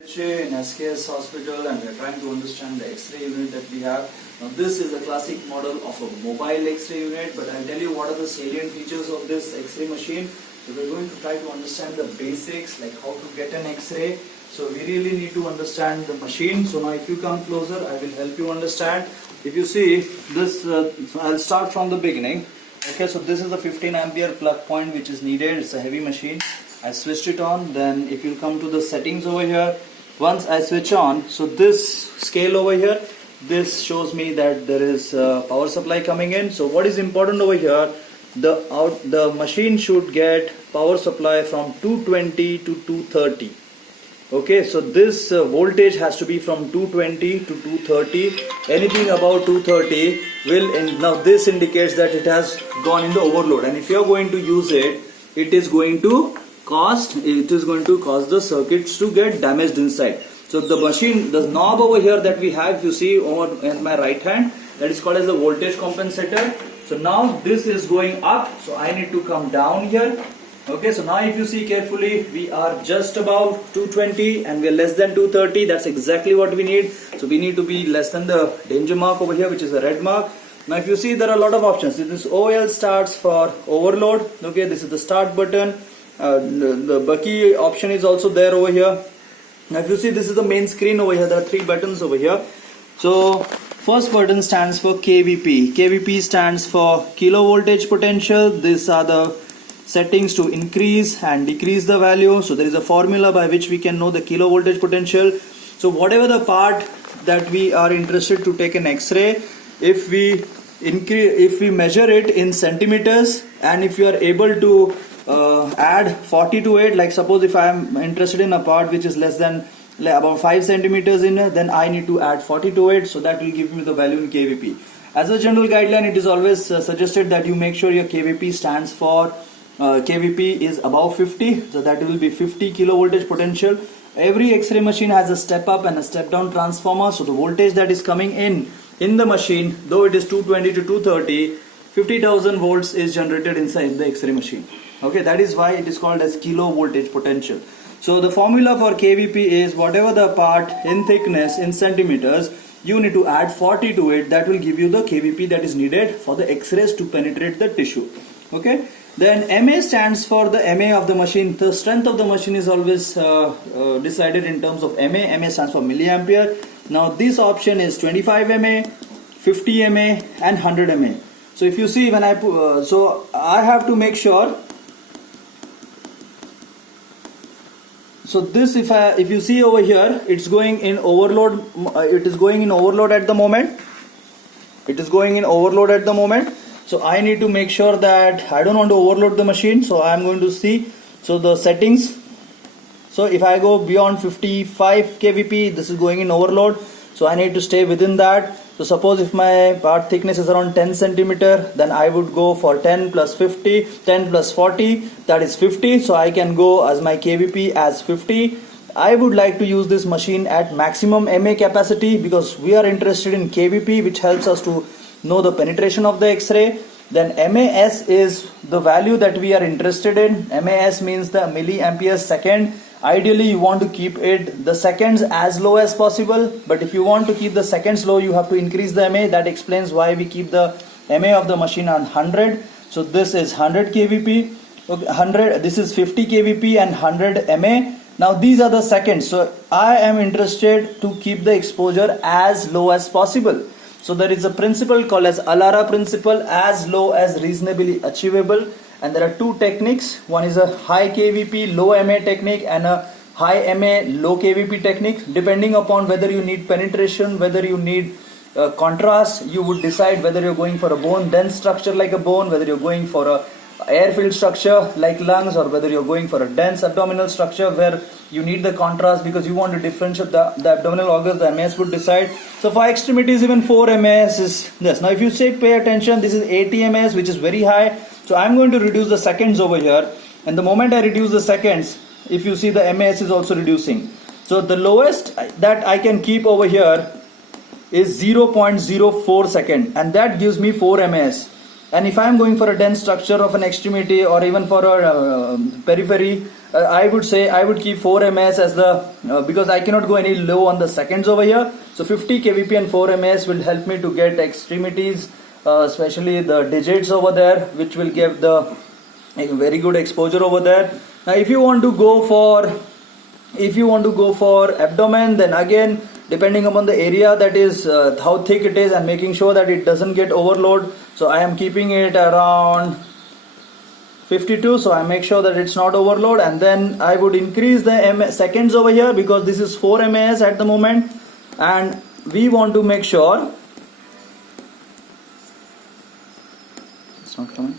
X-ray in SKS hospital, and we are trying to understand the X-ray unit that we have. Now this is a classic model of a mobile X-ray unit, but I'll tell you what are the salient features of this X-ray machine. So we're going to try to understand the basics, like how to get an X-ray. So we really need to understand the machine. So now if you come closer, I will help you understand. If you see this, so I'll start from the beginning. Okay, so this is the 15 ampere plug point which is needed. It's a heavy machine. I switched it on. Then if you come to the settings over here, once I switch on, so this scale over here, this shows me that there is power supply coming in. So what is important over here, the machine should get power supply from 220 to 230. Okay, so this voltage has to be from 220 to 230. Anything above 230 will, now this indicates that it has gone into overload, and if you are going to use it, it is going to cause the circuits to get damaged inside. So the machine, the knob over here that we have, if you see over in my right hand, that is called as the voltage compensator. So now this is going up, so I need to come down here. Okay, so now if you see carefully, we are just about 220 and we are less than 230. That's exactly what we need. So we need to be less than the danger mark over here, which is a red mark. Now if you see, there are a lot of options. This OL starts for overload. Okay, this is the start button. The Bucky option is also there over here. Now if you see, this is the main screen over here. There are 3 buttons over here. So first button stands for kVp. kVp stands for kilo voltage potential. These are the settings to increase and decrease the value. So there is a formula by which we can know the kilo voltage potential. So whatever the part that we are interested to take an X-ray, if we measure it in centimeters, and if you are able to add 40 to it, like suppose if I am interested in a part which is less than about 5 centimeters in it, then I need to add 40 to it, so that will give me the value in kVp. As a general guideline, it is always suggested that you make sure your kVp stands for kVp is above 50, so that will be 50 kilo voltage potential. Every X-ray machine has a step up and a step down transformer, so the voltage that is coming in the machine, though it is 220 to 230, 50,000 volts is generated inside the X-ray machine. Okay, that is why it is called as kilo voltage potential. So the formula for kVp is whatever the part in thickness in centimeters, you need to add 40 to it. That will give you the kVp that is needed for the X-rays to penetrate the tissue. Okay, then MA stands for the MA of the machine. The strength of the machine is always decided in terms of MA. MA stands for milliampere. Now this option is 25 MA, 50 MA and 100 MA. So if you see, when I so I have to make sure. So this, if you see over here, it's going in overload. It is going in overload at the moment. It is going in overload at the moment. So I need to make sure that I don't want to overload the machine. So I am going to see. So the settings. So if I go beyond 55 kVp, this is going in overload. So I need to stay within that. So suppose if my part thickness is around 10 centimeter, then I would go for 10 plus 50, 10 plus 40, that is 50. So I can go as my kVp as 50. I would like to use this machine at maximum MA capacity, because we are interested in kVp, which helps us to know the penetration of the X-ray. Then MAS is the value that we are interested in. MAS means the milliamperes second. Ideally you want to keep it the seconds as low as possible, but if you want to keep the seconds low, you have to increase the MA. That explains why we keep the MA of the machine on 100. So this is 100 kVp, 100, this is 50 kVp and 100 MA. Now these are the seconds, so I am interested to keep the exposure as low as possible. So there is a principle called as ALARA principle, as low as reasonably achievable. And there are 2 techniques. One is a high kVp low MA technique and a high MA low kVp technique. Depending upon whether you need penetration, whether you need contrast, you would decide whether you're going for a bone dense structure like a bone, whether you're going for a air-filled structure like lungs, or whether you're going for a dense abdominal structure where you need the contrast because you want to differentiate the abdominal organs. The MAS would decide. So for extremities, even 4 MAS is this. Now if you say pay attention, this is 80 MAS, which is very high. So I'm going to reduce the seconds over here, and the moment I reduce the seconds, if you see, the MAS is also reducing. So the lowest that I can keep over here is 0.04 second, and that gives me 4 MAS. And if I am going for a dense structure of an extremity or even for a periphery, I would say I would keep 4 ms as the because I cannot go any low on the seconds over here. So 50 kVp and 4 ms will help me to get extremities, especially the digits over there, which will give the very good exposure over there. Now if you want to go for abdomen, then again, depending upon the area, that is how thick it is, and making sure that it doesn't get overload. So I am keeping it around 52, so I make sure that it's not overload, and then I would increase the seconds over here because this is 4 MAS at the moment, and we want to make sure it's not coming.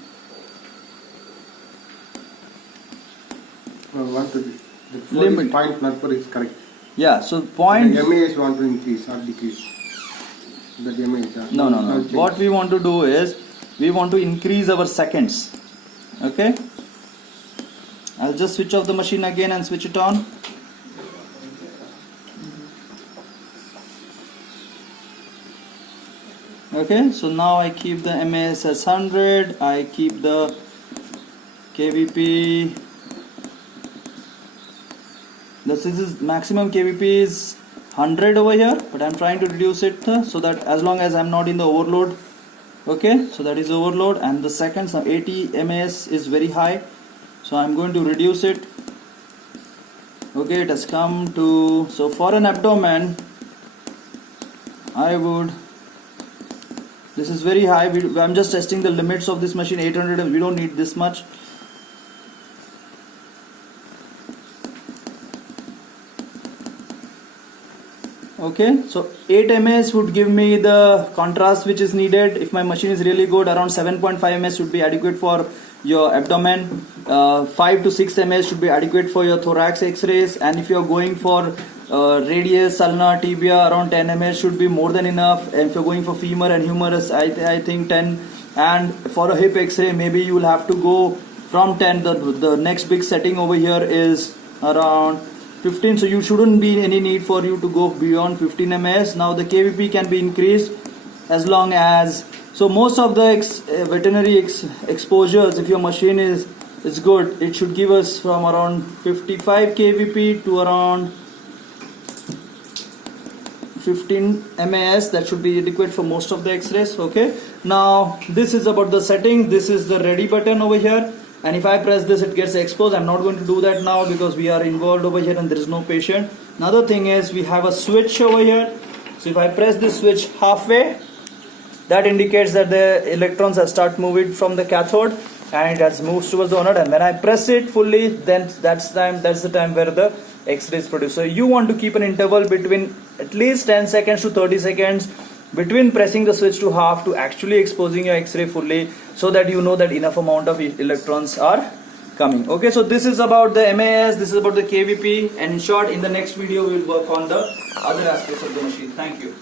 What to do? The Limit. point not for is correct. Yeah, so point. The MAS want to increase or decrease. The MAS. No. What we want to do is we want to increase our seconds. Okay. I'll just switch off the machine again and switch it on. Okay, so now I keep the MAS as 100. I keep the KVP. This is maximum KVP is 100 over here, but I'm trying to reduce it so that as long as I'm not in the overload. Okay, so that is overload, and the seconds, now 80 MAS is very high, so I'm going to reduce it. Okay, it has come to, so for an abdomen I would, this is very high. I'm just testing the limits of this machine. 800, we don't need this much. Okay, so 8 ms would give me the contrast which is needed. If my machine is really good, around 7.5 ms should be adequate for your abdomen. 5 to 6 ms should be adequate for your thorax x-rays, and if you are going for radius, ulnar, tibia, around 10 ms should be more than enough. And if you're going for femur and humerus, I think 10. And for a hip x-ray, maybe you will have to go from 10. The next big setting over here is around 15, so you shouldn't be any need for you to go beyond 15 ms. Now the KVP can be increased as long as, so most of the veterinary exposures, if your machine is good, it should give us from around 55 KVP to around 15 MAS. That should be adequate for most of the x-rays. Okay, now this is about the setting. This is the ready button over here, and if I press this, it gets exposed. I'm not going to do that now because we are involved over here and there is no patient. Another thing is we have a switch over here. So if I press this switch halfway, that indicates that the electrons have started moving from the cathode and it has moved towards the anode. And when I press it fully, then that's the time where the X-ray is produced. So you want to keep an interval between at least 10 seconds to 30 seconds between pressing the switch to half to actually exposing your X-ray fully, so that you know that enough amount of electrons are coming. Okay, so this is about the MAS, this is about the KVP, and in short, in the next video we will work on the other aspects of the machine. Thank you.